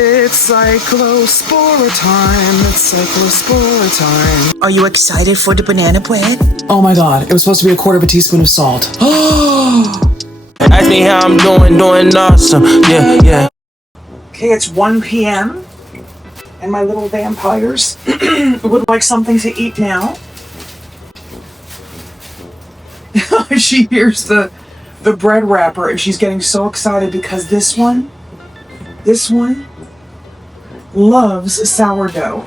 It's cyclospora time. It's cyclospora time. Are you excited for the banana bread? Oh my god, it was supposed to be a quarter of a teaspoon of salt. Ask me how I'm doing awesome. Yeah. Okay, it's 1 p.m. and my little vampires would like something to eat now. She hears the bread wrapper and she's getting so excited because this one loves sourdough.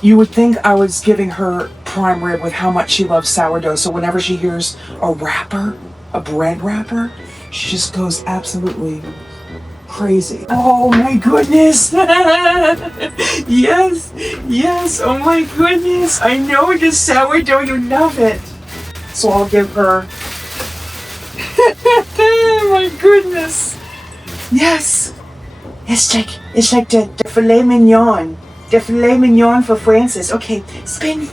You would think I was giving her prime rib with how much she loves sourdough. So whenever she hears a bread wrapper, she just goes absolutely crazy. Oh my goodness. Yes, oh my goodness. I know the sourdough, you love it. So I'll give her, oh my goodness. Yes. It's like the filet mignon. The filet mignon for Francis. Okay, spin.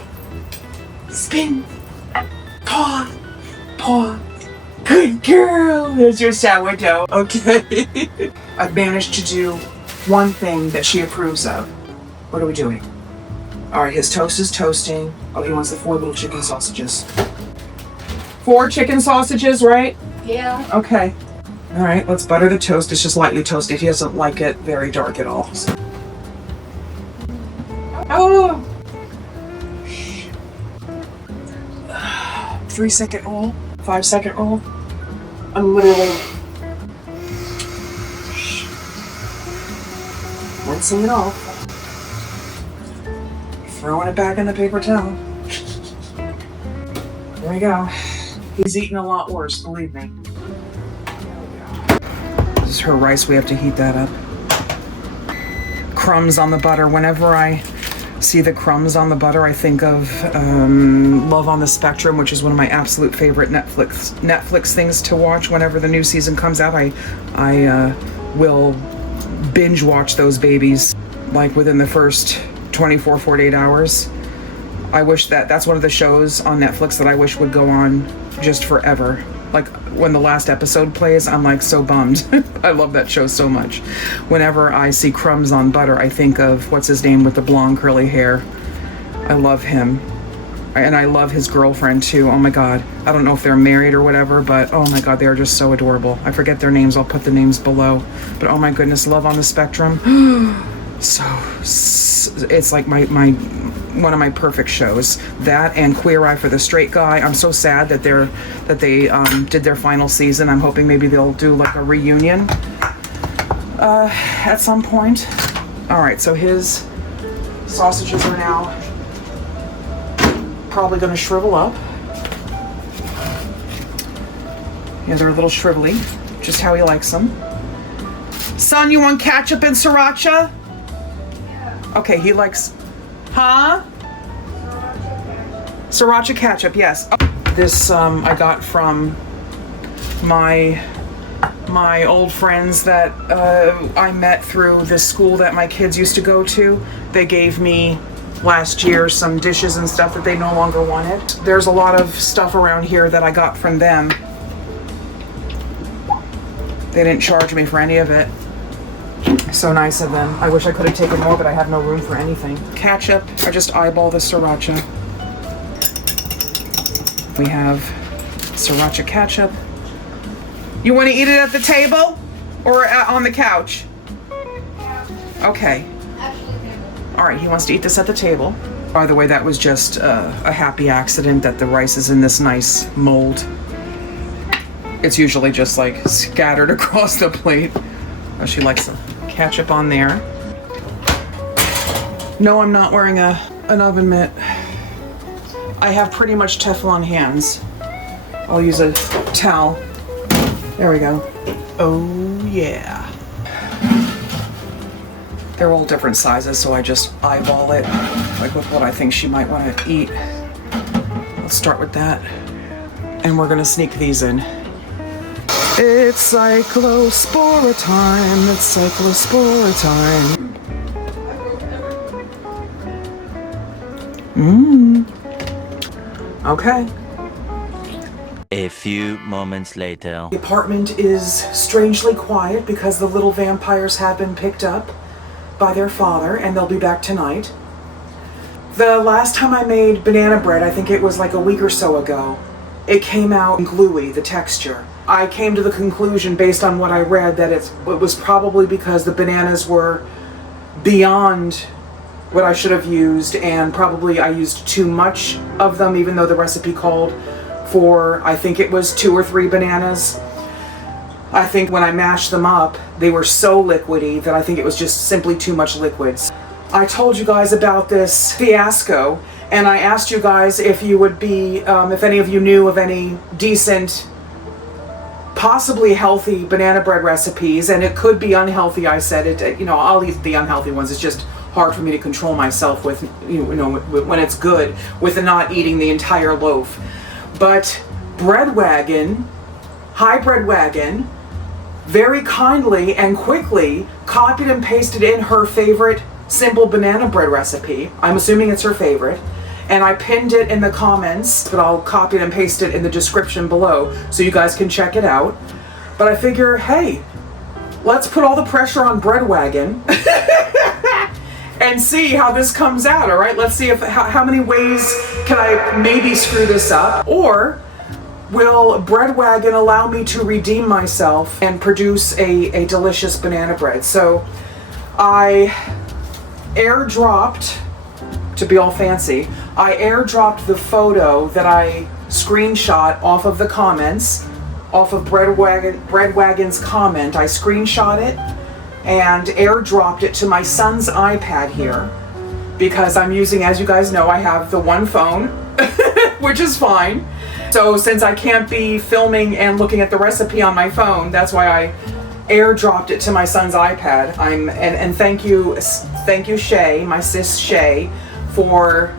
Paw. Good girl. There's your sourdough. Okay. I've managed to do one thing that she approves of. What are we doing? All right, his toast is toasting. Oh, he wants the 4 little chicken sausages. 4 chicken sausages, right? Yeah. Okay. All right, let's butter the toast. It's just lightly toasted. He doesn't like it very dark at all. Oh! 3-second roll, 5-second roll. I'm literally rinsing it off. Throwing it back in the paper towel. There we go. He's eating a lot worse, believe me. This is her rice. We have to heat that up. Crumbs on the butter. Whenever I see the crumbs on the butter, I think of Love on the Spectrum, which is one of my absolute favorite Netflix things to watch. Whenever the new season comes out, I will binge watch those babies like within the first 48 hours. I wish that's one of the shows on Netflix that I wish would go on just forever. Like when the last episode plays, I'm like so bummed. I love that show so much. Whenever I see crumbs on butter, I think of what's his name with the blonde curly hair. I love him. And I love his girlfriend too. Oh my god. I don't know if they're married or whatever, but oh my god, they are just so adorable. I forget their names. I'll put the names below. But oh my goodness, Love on the Spectrum. It's like my one of my perfect shows. That and Queer Eye for the Straight Guy. I'm so sad that they did their final season. I'm hoping maybe they'll do like a reunion at some point. All right, so his sausages are now probably going to shrivel up. Yeah, they're a little shrivelly, just how he likes them. Son, you want ketchup and sriracha? Okay, he likes, huh? Sriracha ketchup, yes. This I got from my old friends that I met through the school that my kids used to go to. They gave me last year some dishes and stuff that they no longer wanted. There's a lot of stuff around here that I got from them. They didn't charge me for any of it. So nice of them. I wish I could have taken more, but I have no room for anything. Ketchup, I just eyeball the sriracha. We have sriracha ketchup. You want to eat it at the table or on the couch? Okay. All right, he wants to eat this at the table. By the way, that was just a happy accident that the rice is in this nice mold. It's usually just like scattered across the plate. Oh, she likes the ketchup on there. No, I'm not wearing an oven mitt. I have pretty much Teflon hands. I'll use a towel. There we go. Oh yeah. They're all different sizes, so I just eyeball it, like with what I think she might want to eat. Let's start with that. And we're gonna sneak these in. It's cyclospora time. It's cyclospora time. Okay. A few moments later. The apartment is strangely quiet because the little vampires have been picked up. by their father, and they'll be back tonight. The last time I made banana bread, I think it was like a week or so ago, it came out gluey, the texture. I came to the conclusion based on what I read that it was probably because the bananas were beyond what I should have used, and probably I used too much of them, even though the recipe called for, I think it was 2 or 3 bananas. I think when I mashed them up, they were so liquidy that I think it was just simply too much liquids. I told you guys about this fiasco, and I asked you guys if you would be, if any of you knew of any decent, possibly healthy banana bread recipes, and it could be unhealthy. I said it, you know, I'll eat the unhealthy ones. It's just hard for me to control myself with, you know, when it's good, with not eating the entire loaf. But Bread Wagon, Hi Bread Wagon, very kindly and quickly copied and pasted in her favorite simple banana bread recipe. I'm assuming it's her favorite. And I pinned it in the comments, but I'll copy it and paste it in the description below so you guys can check it out. But I figure, hey, let's put all the pressure on Bread Wagon and see how this comes out, all right? Let's see if how many ways can I maybe screw this up, or will Bread Wagon allow me to redeem myself and produce a delicious banana bread? So I airdropped, to be all fancy, I airdropped the photo that I screenshot off of the comments, off of Bread Wagon's comment. I screenshot it and airdropped it to my son's iPad here, because I'm using, as you guys know, I have the one phone, which is fine. So since I can't be filming and looking at the recipe on my phone, that's why I airdropped it to my son's iPad. And thank you Shay, my sis Shay, for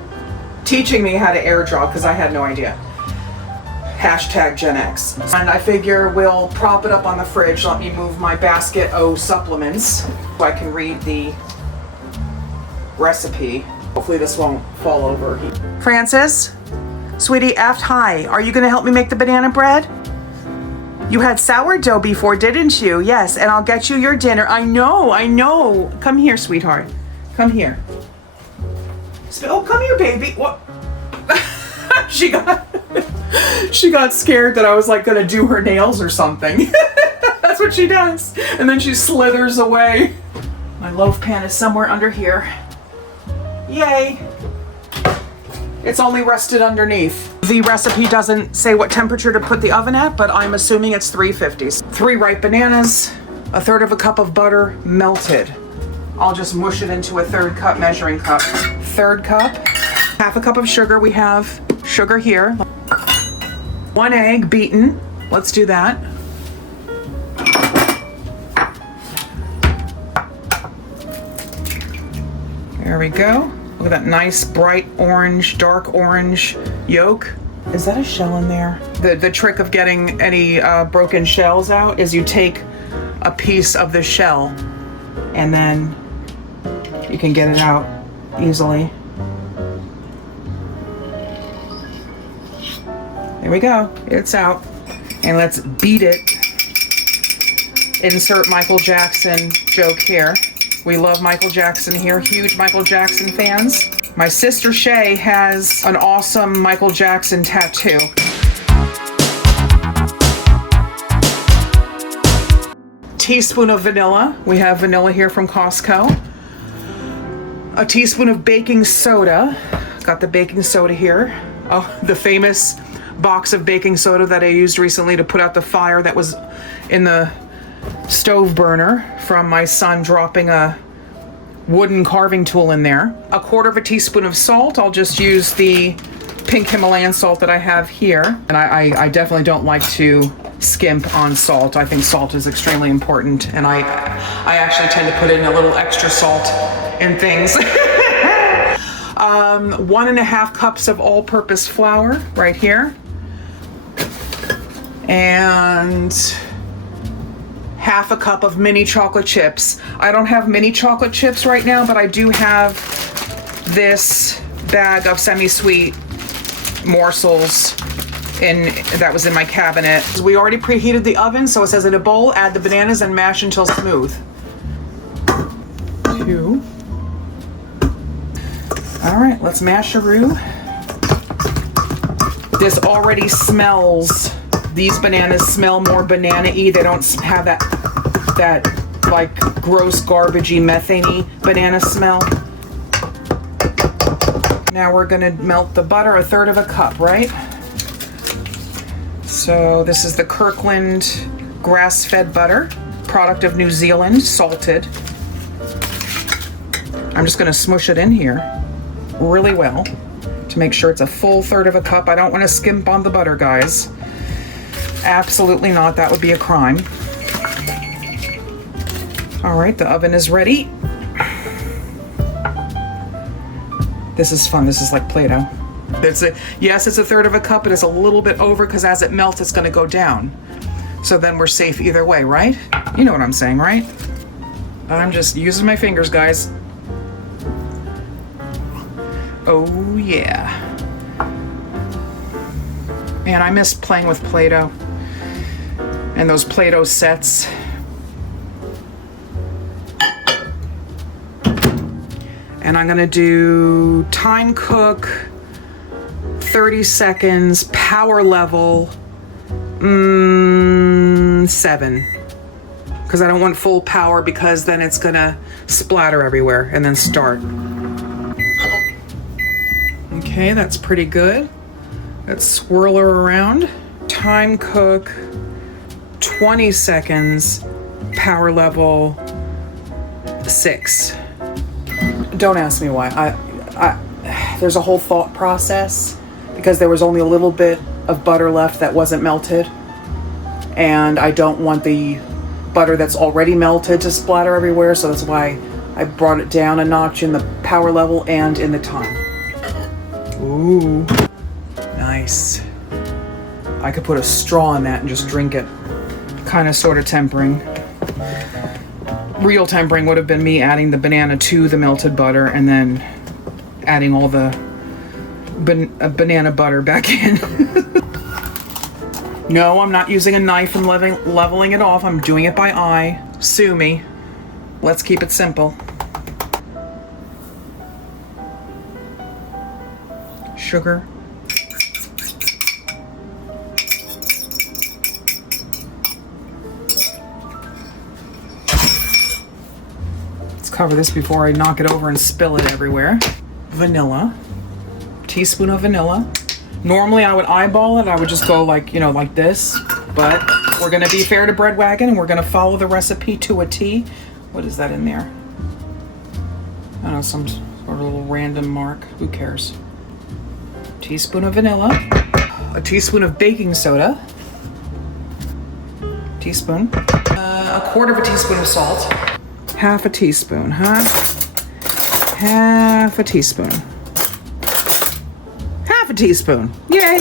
teaching me how to airdrop, because I had no idea. Hashtag Gen X. And I figure we'll prop it up on the fridge. Let me move my basket of supplements so I can read the recipe. Hopefully this won't fall over. Francis, sweetie, hi. Are you gonna help me make the banana bread? You had sourdough before, didn't you? Yes, and I'll get you your dinner. I know. Come here, sweetheart. Come here. Oh, come here, baby. What? She got scared that I was like gonna do her nails or something. That's what she does. And then she slithers away. My loaf pan is somewhere under here. Yay. It's only rested underneath. The recipe doesn't say what temperature to put the oven at, but I'm assuming it's 350. 3 ripe bananas, 1/3 of a cup of butter melted. I'll just mush it into a 1/3 cup measuring cup. 1/3 cup, 1/2 cup of sugar. We have sugar here. 1 egg beaten. Let's do that. There we go. Look at that nice bright orange, dark orange yolk. Is that a shell in there? The trick of getting any broken shells out is you take a piece of the shell and then you can get it out easily. There we go, it's out. And let's beat it. Insert Michael Jackson joke here. We love Michael Jackson here, huge Michael Jackson fans. My sister Shay has an awesome Michael Jackson tattoo. Teaspoon of vanilla. We have vanilla here from Costco. A teaspoon of baking soda. Got the baking soda here. Oh, the famous box of baking soda that I used recently to put out the fire that was in the stove burner from my son dropping a wooden carving tool in there. 1/4 teaspoon of salt. I'll just use the pink Himalayan salt that I have here. And I definitely don't like to skimp on salt. I think salt is extremely important, and I actually tend to put in a little extra salt in things. 1.5 cups of all-purpose flour right here. And 1/2 cup of mini chocolate chips. I don't have mini chocolate chips right now, but I do have this bag of semi-sweet morsels that was in my cabinet. We already preheated the oven, so it says in a bowl, add the bananas and mash until smooth. 2. All right, let's masharoo. This already smells, these bananas smell more banana-y. They don't have that like gross, garbagey, methane-y banana smell. Now we're gonna melt the butter, 1/3 cup, right? So this is the Kirkland grass-fed butter, product of New Zealand, salted. I'm just gonna smush it in here really well to make sure it's a full 1/3 cup. I don't want to skimp on the butter, guys. Absolutely not, that would be a crime. All right, the oven is ready. This is fun, this is like Play-Doh. Yes, it's 1/3 cup, but it's a little bit over because as it melts, it's gonna go down. So then we're safe either way, right? You know what I'm saying, right? I'm just using my fingers, guys. Oh yeah. Man, I miss playing with Play-Doh and those Play-Doh sets. And I'm gonna do time cook, 30 seconds, power level, 7. Because I don't want full power because then it's gonna splatter everywhere and then start. Okay, that's pretty good. Let's swirl her around. Time cook, 20 seconds, power level, 6. Don't ask me why. There's a whole thought process because there was only a little bit of butter left that wasn't melted. And I don't want the butter that's already melted to splatter everywhere, so that's why I brought it down a notch in the power level and in the time. Ooh, nice. I could put a straw in that and just drink it. Kind of sort of tempering. Real tempering would have been me adding the banana to the melted butter and then adding all the banana butter back in. No, I'm not using a knife and leveling it off. I'm doing it by eye. Sue me. Let's keep it simple. Sugar. Let's cover this before I knock it over and spill it everywhere. Vanilla. Teaspoon of vanilla. Normally I would eyeball it. I would just go like, you know, like this. But we're going to be fair to Bread Wagon and we're going to follow the recipe to a T. What is that in there? I don't know, some sort of little random mark. Who cares? Teaspoon of vanilla. A teaspoon of baking soda. Teaspoon. A 1/4 teaspoon of salt. Half a teaspoon, huh? Half a teaspoon. Half a teaspoon. Yay!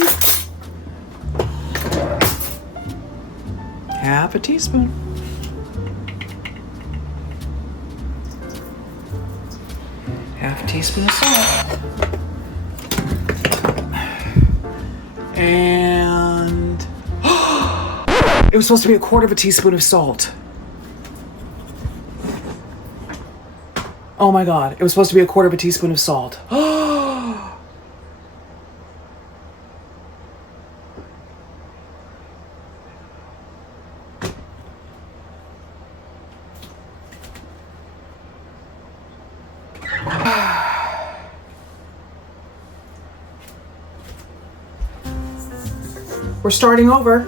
Half a teaspoon. Half a teaspoon of salt. And it was supposed to be a 1/4 teaspoon of salt. Oh my God, it was supposed to be a 1/4 teaspoon of salt. We're starting over.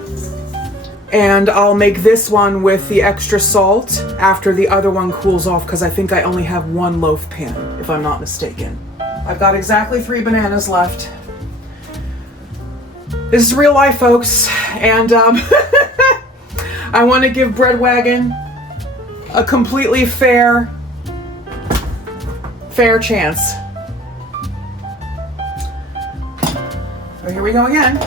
And I'll make this one with the extra salt after the other one cools off because I think I only have 1 loaf pan, if I'm not mistaken. I've got exactly 3 bananas left. This is real life, folks. And I want to give Bread Wagon a completely fair chance. So here we go again.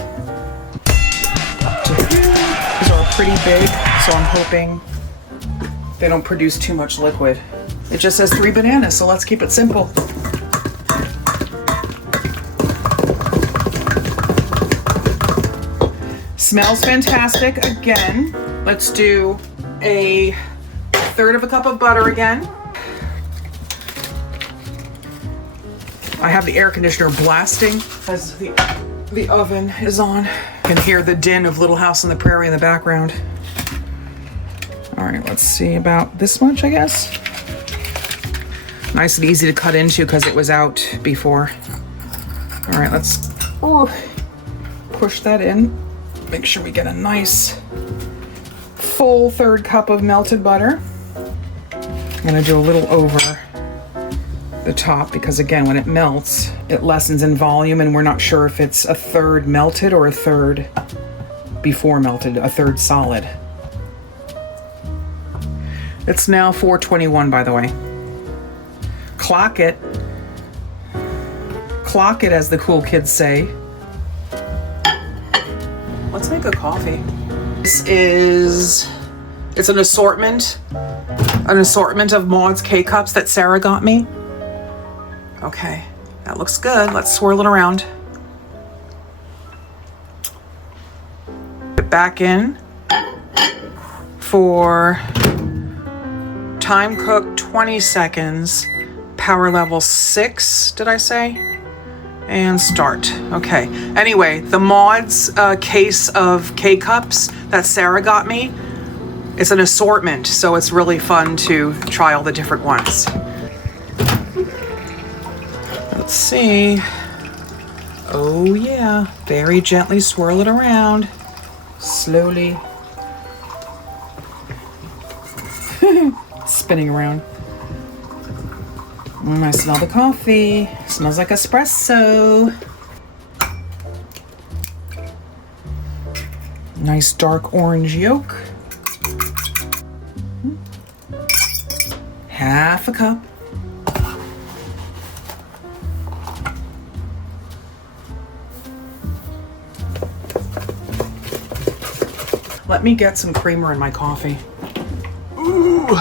These are pretty big, so I'm hoping they don't produce too much liquid. It just says 3 bananas, so let's keep it simple. Smells fantastic. Again, let's do a 1/3 cup of butter again. I have the air conditioner blasting as the oven is on. You can hear the din of Little House on the Prairie in the background. All right, let's see, about this much, I guess. Nice and easy to cut into because it was out before. All right, let's push that in. Make sure we get a nice full 1/3 cup of melted butter. I'm gonna do a little over the top because again, when it melts, it lessens in volume and we're not sure if it's a 1/3 melted or a 1/3 before melted, a 1/3 solid. It's now 4:21, by the way. Clock it. Clock it, as the cool kids say. Let's make a coffee. It's an assortment of Maud's K-Cups that Sarah got me. Okay, that looks good. Let's swirl it around. Put it back in for time cook 20 seconds, power level 6, did I say? And start. Okay. Anyway, the Maud's case of K-Cups that Sarah got me, it's an assortment, so it's really fun to try all the different ones. Let's see. Oh yeah, very gently swirl it around. Slowly. Spinning around. I smell the coffee. Smells like espresso. Nice dark orange yolk. Half a cup. Let me get some creamer in my coffee. Ooh.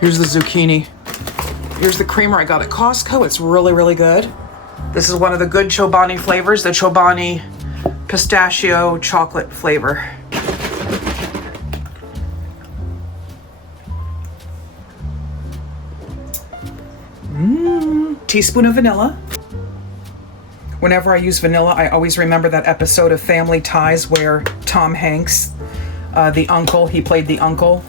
Here's the zucchini. Here's the creamer I got at Costco. It's really, really good. This is one of the good Chobani flavors, the Chobani pistachio chocolate flavor. Teaspoon of vanilla. Whenever I use vanilla, I always remember that episode of Family Ties where Tom Hanks, the uncle, he played the uncle,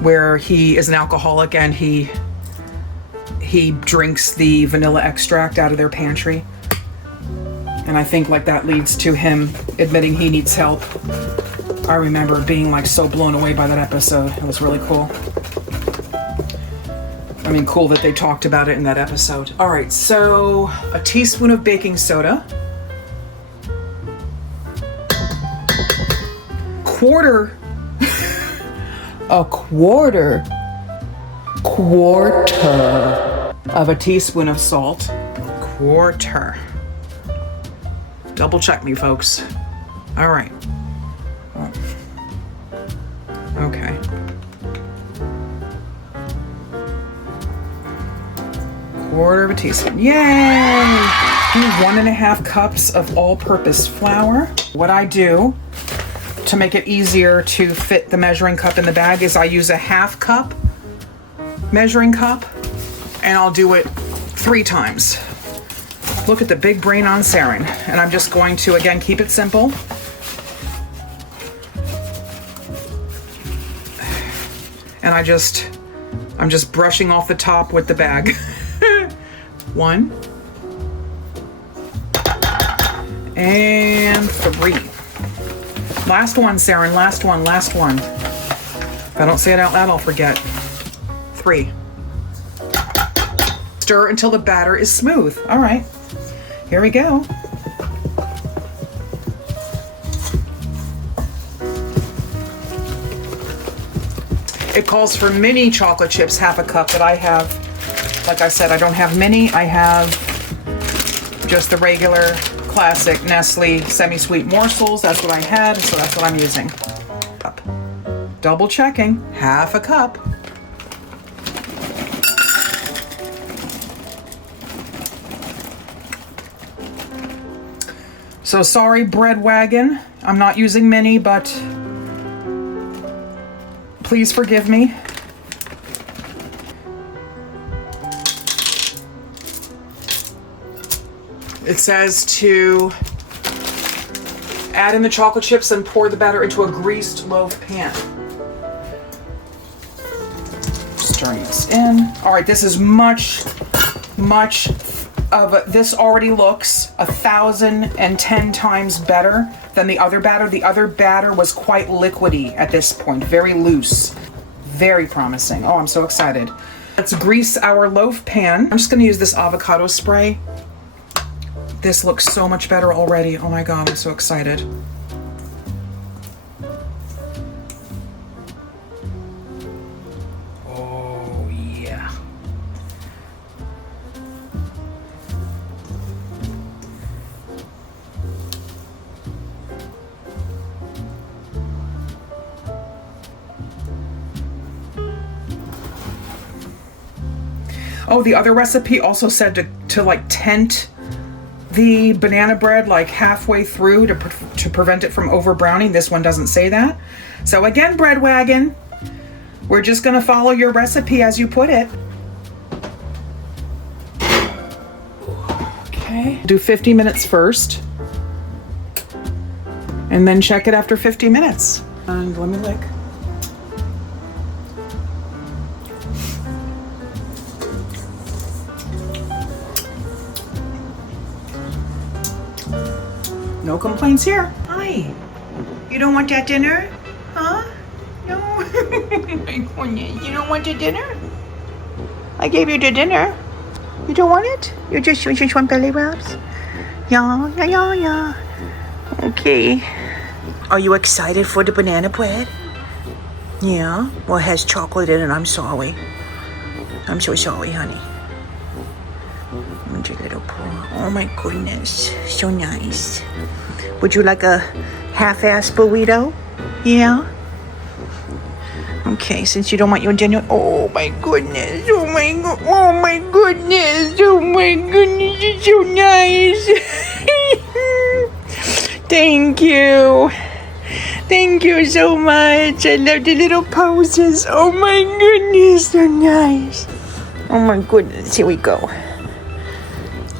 where he is an alcoholic and he drinks the vanilla extract out of their pantry. And I think like that leads to him admitting he needs help. I remember being like so blown away by that episode. It was really cool. I mean, cool that they talked about it in that episode. All right, so a teaspoon of baking soda. A quarter of a teaspoon of salt. Quarter. Double check me, folks. All right. Okay. Quarter of a teaspoon. Yay! 1.5 cups of all-purpose flour. What I do to make it easier to fit the measuring cup in the bag is I use a 1/2 cup measuring cup, and I'll do it 3 times. Look at the big brain on Saren. And I'm just going to, again, keep it simple. And I'm just brushing off the top with the bag. 1 and 3. Last one, Saren, last one. If I don't say it out loud, I'll forget. 3. Stir until the batter is smooth. All right, here we go. It calls for mini chocolate chips, 1/2 cup, but I have, like I said, I don't have mini. I have just the regular classic Nestle semi-sweet morsels. That's what I had, so that's what I'm using. Cup. Double checking, 1/2 cup. So sorry, bread wagon. I'm not using mini, but please forgive me. It says to add in the chocolate chips and pour the batter into a greased loaf pan. Stirring this in. All right, this is much of this already looks 1,010 times better than the other batter. The other batter was quite liquidy at this point, very loose, very promising. Oh, I'm so excited. Let's grease our loaf pan. I'm just gonna use this avocado spray. This looks so much better already. Oh my God, I'm so excited. Oh yeah. Oh, the other recipe also said to like tent the banana bread like halfway through to prevent it from over browning. This one doesn't say that. So again, Bread Wagon, we're just gonna follow your recipe as you put it. Okay, do 50 minutes first and then check it after 50 minutes. And let me lick. No complaints here. Hi. You don't want that dinner? Huh? No. My goodness. You don't want the dinner? I gave you the dinner. You don't want it? You just want belly rubs? Yeah, yeah, yeah, yeah. Okay. Are you excited for the banana bread? Yeah. Well, it has chocolate in it. I'm sorry. I'm so sorry, honey. Your little paw. Oh my goodness. So nice. Would you like a half-ass burrito? Yeah? Okay, since you don't want your dinner. Oh my goodness. Oh my god. Oh my goodness. Oh my goodness. It's so nice. Thank you. Thank you so much. I love the little poses. Oh my goodness. So nice. Oh my goodness. Here we go.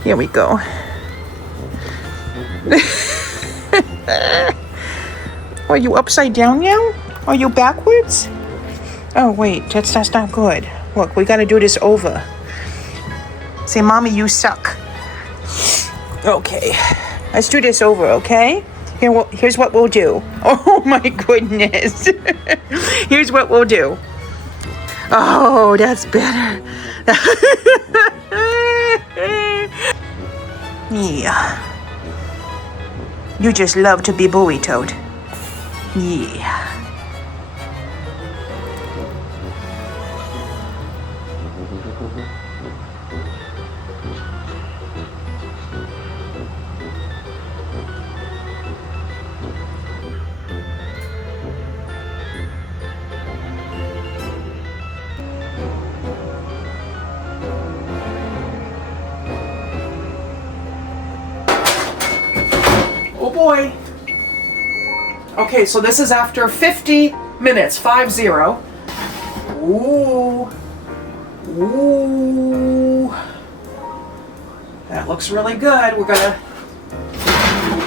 Here we go. Are you upside down now? Are you backwards? Oh wait, that's not good. Look, we gotta do this over. Say, Mommy, you suck. Okay, let's do this over, okay? Here's what we'll do. Oh my goodness. Here's what we'll do. Oh, that's better. Yeah. You just love to be burritoed. Yeah. Oh boy. Okay, so this is after 50 minutes, 50. Ooh. Ooh. That looks really good. I'm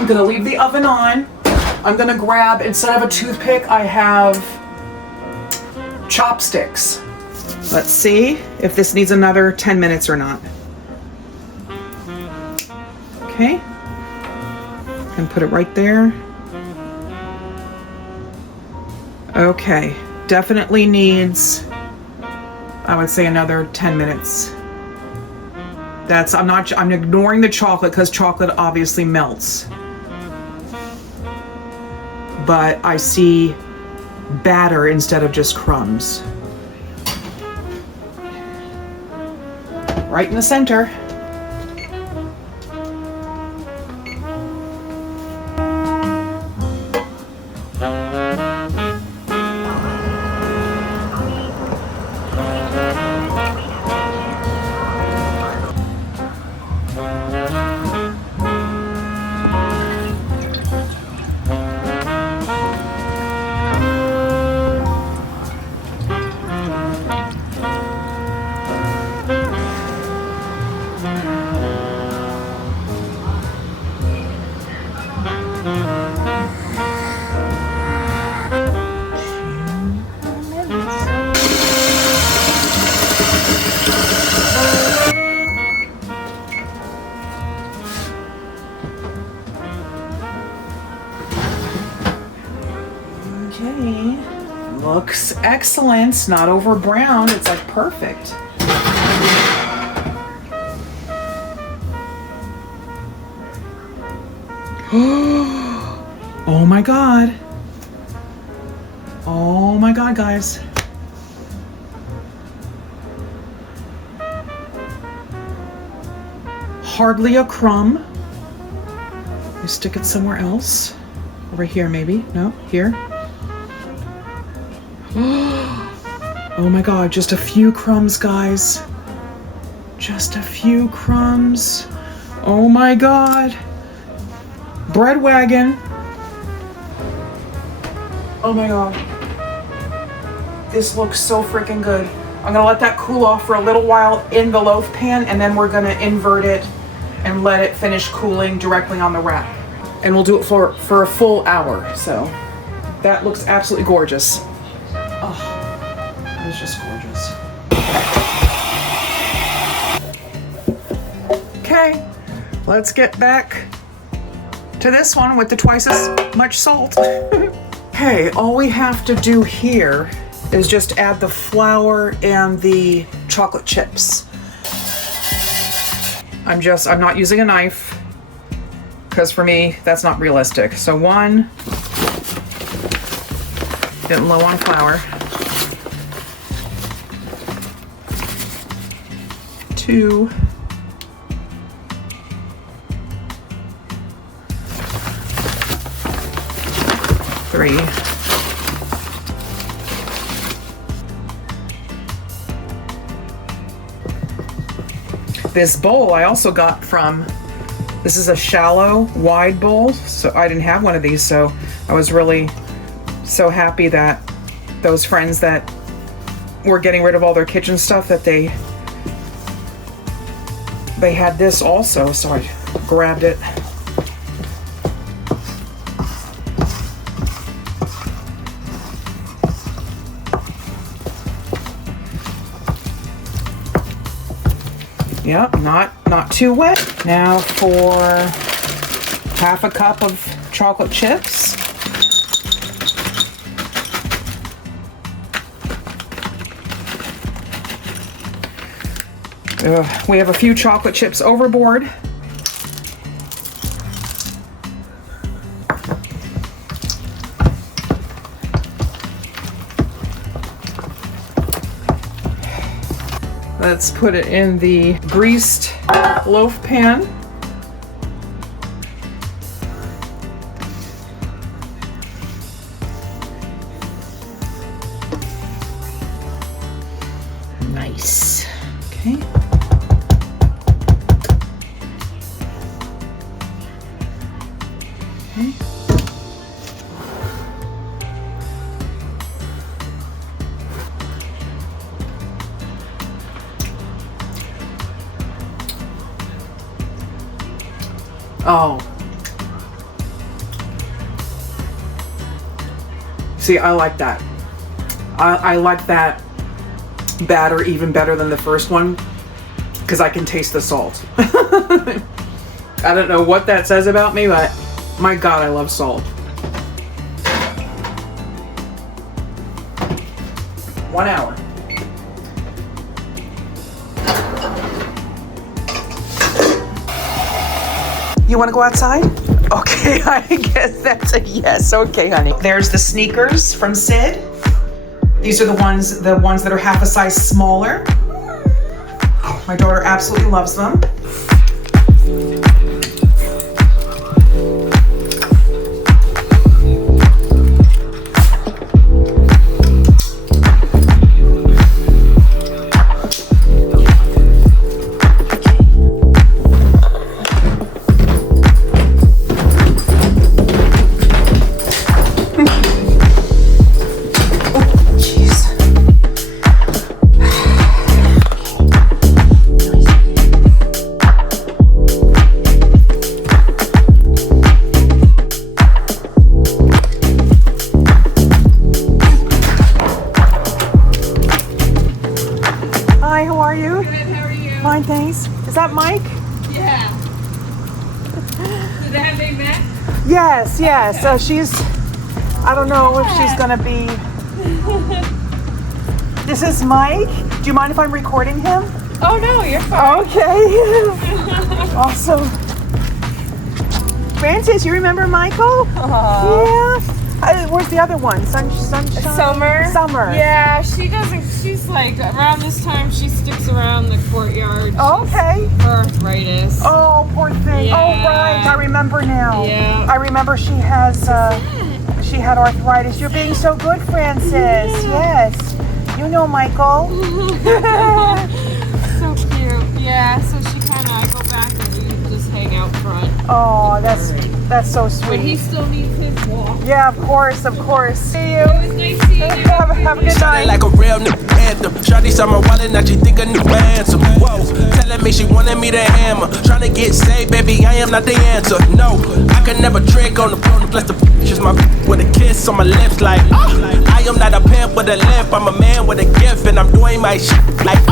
gonna leave the oven on. I'm gonna grab, instead of a toothpick, I have chopsticks. Let's see if this needs another 10 minutes or not. Okay. And put it right there. Okay, definitely needs, I would say, another 10 minutes. I'm ignoring the chocolate because chocolate obviously melts. But I see batter instead of just crumbs. Right in the center. excellent. It's not over brown. It's like perfect. Oh my God. Oh my God, guys. Hardly a crumb. You stick it somewhere else. Over here, maybe. No, here. Oh my God, just a few crumbs, guys. Just a few crumbs. Oh my God. Bread wagon. Oh my God. This looks so freaking good. I'm gonna let that cool off for a little while in the loaf pan, and then we're gonna invert it and let it finish cooling directly on the rack. And we'll do it for a full hour. So that looks absolutely gorgeous. Oh, that is just gorgeous. Okay, let's get back to this one with the twice as much salt. Okay, all we have to do here is just add the flour and the chocolate chips. I'm not using a knife because for me, that's not realistic. So 1, getting low on flour. 2, 3. This bowl I also got from, this is a shallow, wide bowl, so I didn't have one of these, so I was really so happy that those friends that were getting rid of all their kitchen stuff, that they had this also, so I grabbed it. Yep, not too wet. Now for half a cup of chocolate chips. We have a few chocolate chips overboard. Let's put it in the greased loaf pan. Nice. Okay. Okay. Oh. See, I like that. I like that batter even better than the first one because I can taste the salt. I don't know what that says about me, but my God, I love salt. 1 hour. You want to go outside? Okay, I guess that's a yes. Okay, honey. There's the sneakers from Sid. These are the ones that are half a size smaller. My daughter absolutely loves them. Hi, how are you? Good, how are you? Fine, thanks. Is that Mike? Yeah. Did that make Mac? Yes, yes. So she's, I don't know if she's gonna be This is Mike. Do you mind if I'm recording him? Oh no, you're fine. Okay. Awesome. Francis, you remember Michael? Yeah. Where's the other one? Sunshine? Summer. Summer. Yeah, she doesn't. She's like around this time. She sticks around the courtyard. Okay. For arthritis. Oh, poor thing. Yeah. Oh, right. I remember now. Yeah. I remember she has. She had arthritis. You're being so good, Francis. Yes. You know Michael. So cute. Yeah. So she kind of. I go back and we just hang out front. Oh, that's so sweet. But he still needs his walk. Yeah, of course. See you. It was nice seeing you. Have a good night. Like a real nigga anthem. Shawty saw my wallet, now she think a new ransom. Whoa, telling me she wanted me to hammer. Trying to get saved, baby, I am not the answer. No, I could never trick on the phone. Bless the just my with a kiss on my lips, like I am not a pimp with a limp. I'm a man with a gift, and I'm doing my shit like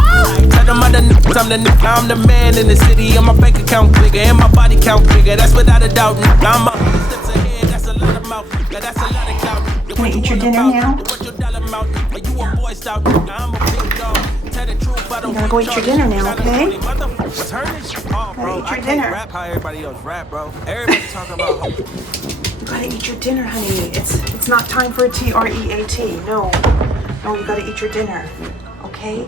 tell them other niggas I'm the man in the city, and my bank account bigger, and my body count bigger. That's without a doubt. I'm up steps ahead. That's a lot of mouth. That's a lot of clout. Can I eat your dinner now? You gotta go eat your dinner now, okay? Gotta eat your dinner. Rap how everybody else rap, bro. Everybody talking about. You gotta eat your dinner, honey. It's not time for a T-R-E-A-T. No, you gotta eat your dinner, okay?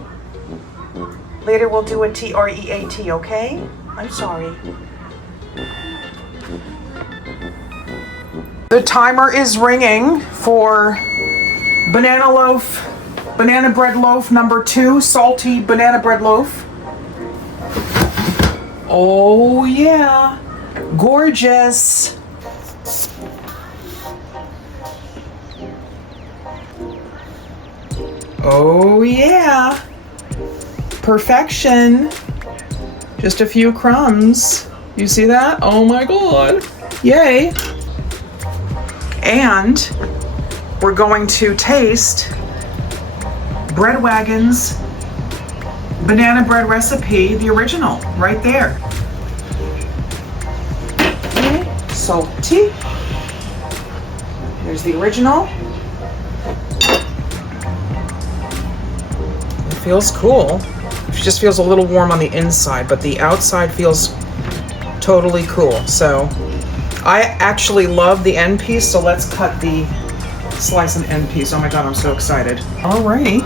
Later we'll do a T-R-E-A-T, okay? I'm sorry. The timer is ringing for banana bread loaf number 2, salty banana bread loaf. Oh yeah, gorgeous. Oh yeah, perfection. Just a few crumbs. You see that? Oh my god. Yay. And we're going to taste Bread Wagon's banana bread recipe, the original, right there. Okay, salty. Here's the original. It feels cool. It just feels a little warm on the inside, but the outside feels totally cool. So I actually love the end piece, so let's cut the slice and end piece. Oh my god, I'm so excited. Alrighty.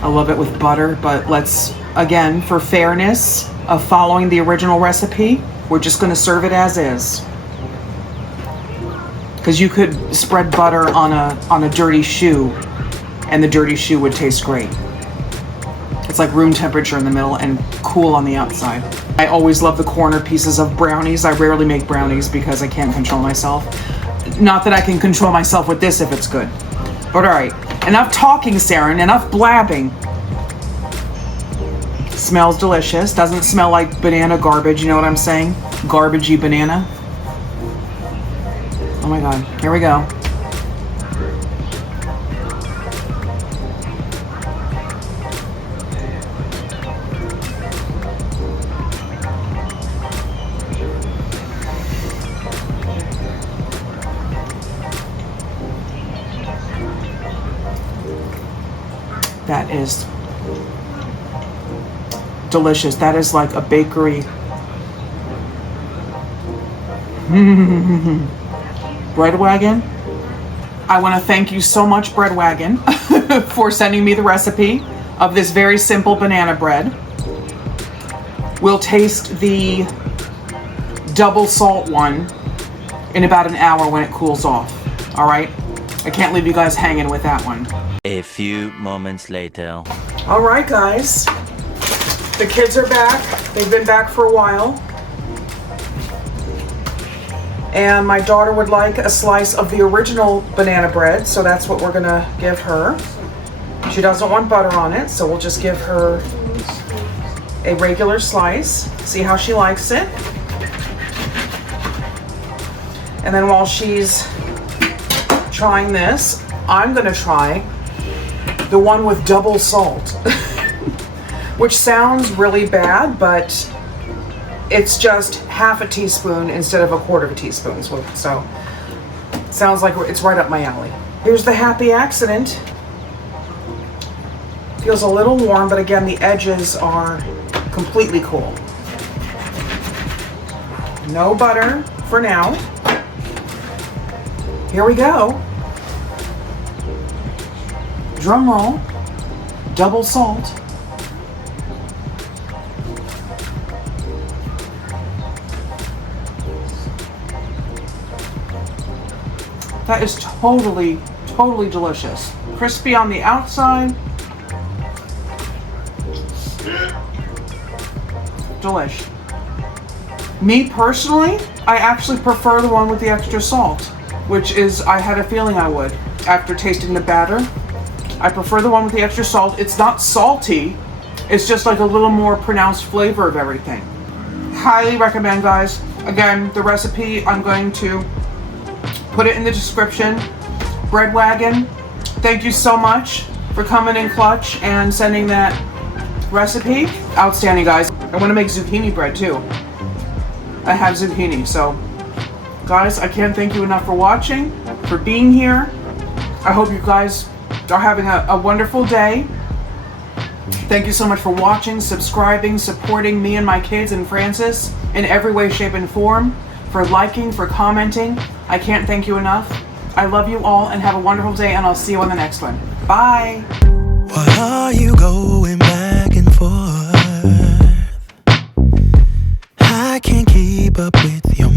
I love it with butter, but let's, again, for fairness of following the original recipe, we're just gonna serve it as is. Because you could spread butter on a dirty shoe, and the dirty shoe would taste great. It's like room temperature in the middle and cool on the outside. I always love the corner pieces of brownies. I rarely make brownies because I can't control myself. Not that I can control myself with this if it's good. But all right, enough talking, Saren, enough blabbing. Smells delicious. Doesn't smell like banana garbage, you know what I'm saying? Garbagey banana. Oh my god, here we go. That is delicious. That is like a bakery. Bread Wagon. I want to thank you so much, Bread Wagon, for sending me the recipe of this very simple banana bread. We'll taste the double salt one in about an hour when it cools off. All right? I can't leave you guys hanging with that one. A few moments later. All right, guys. The kids are back. They've been back for a while. And my daughter would like a slice of the original banana bread, so that's what we're gonna give her. She doesn't want butter on it, so we'll just give her a regular slice. See how she likes it. And then while she's trying this, I'm gonna try the one with double salt, which sounds really bad, but it's just half a teaspoon instead of a quarter of a teaspoon. So sounds like it's right up my alley. Here's the happy accident. Feels a little warm, but again, the edges are completely cool. No butter for now. Here we go. Drum roll. Double salt. That is totally delicious. Crispy on the outside. Delish. Me personally, I actually prefer the one with the extra salt, which is, I had a feeling I would after tasting the batter. I prefer the one with the extra salt. It's not salty, it's just like a little more pronounced flavor of everything. Highly recommend, guys. Again, the recipe, I'm going to put it in the description. Bread Wagon, thank you so much for coming in clutch and sending that recipe. Outstanding, guys. I want to make zucchini bread too. I have zucchini, so guys, I can't thank you enough for watching, for being here. I hope you guys are having a wonderful day. Thank you so much for watching, subscribing, supporting me and my kids and Francis in every way, shape, and form, for liking, for commenting. I can't thank you enough. I love you all and have a wonderful day, and I'll see you on the next one. Bye. Why are you going back and forth? I can't keep up with your